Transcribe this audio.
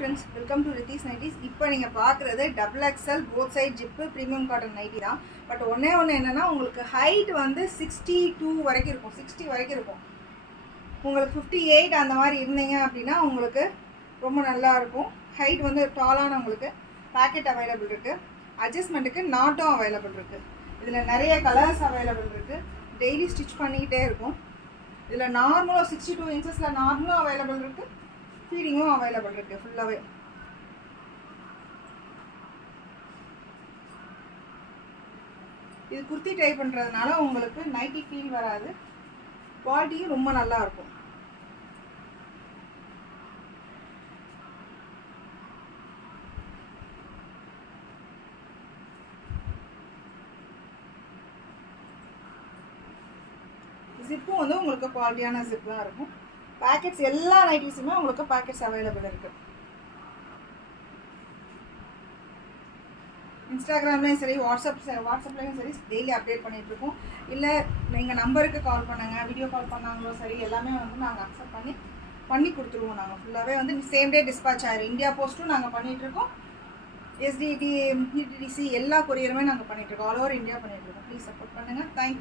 Friends, welcome to Rithi's nighties. இப்போ நீங்கள் பார்க்குறது double XL both side zip premium cotton nighty தான். பட் ஒன்றே என்னென்னா, உங்களுக்கு ஹைட் வந்து 62 வரைக்கும் இருக்கும், 60 வரைக்கும் இருக்கும். உங்களுக்கு 58 அந்த மாதிரி இருந்தீங்க அப்படின்னா உங்களுக்கு ரொம்ப நல்லாயிருக்கும். ஹைட் வந்து டாலானவங்களுக்கு பேக்கெட் அவைலபிள் இருக்குது. அட்ஜஸ்ட்மெண்ட்டுக்கு நாட்டும் அவைலபிள் இருக்குது. இதில் நிறைய கலர்ஸ் அவைலபிள் இருக்குது. டெய்லி ஸ்டிச் பண்ணிக்கிட்டே இருக்கும். இதில் நார்மலாக 62 இன்ச்சஸில் நார்மலும் அவைலபிள் இருக்குது, ஃபீடிங்கும் அவைலபிள் இருக்குது ஃபுல்லாகவே. இது குர்த்தி ட்ரை பண்ணுறதுனால உங்களுக்கு நைட்டி ஃபீல் வராது, குவாலிட்டியும் ரொம்ப நல்லா இருக்கும். ஜிப்பும் வந்து உங்களுக்கு குவாலிட்டியான ஜிப் தான் இருக்கும். பேக்கெட்ஸ் எல்லா நைட்டிஸுமே உங்களுக்கு பேக்கெட்ஸ் அவைலபிள் இருக்குது. இன்ஸ்டாகிராம்லேயும் சரி, வாட்ஸ்அப்லேயும் சரி டெய்லி அப்டேட் பண்ணிகிட்ருக்கோம். இல்லை நீங்கள் நம்பருக்கு கால் பண்ணுங்கள், வீடியோ கால் பண்ணாங்களோ சரி, எல்லாமே வந்து நாங்கள் அக்செப்ட் பண்ணி கொடுத்துருவோம். நாங்கள் ஃபுல்லாகவே வந்து சேம் டே டிஸ்பேச் ஆயிரும். இந்தியா போஸ்ட்டும் நாங்கள் பண்ணிகிட்ருக்கோம், எஸ்டிடி, டிடிசி எல்லா கொரியருமே நாங்கள் பண்ணிகிட்ருக்கோம். ஆல் ஓவர் இந்தியா பண்ணிகிட்ருக்கோம். ப்ளீஸ் சப்போர்ட் பண்ணுங்கள். தேங்க்யூ.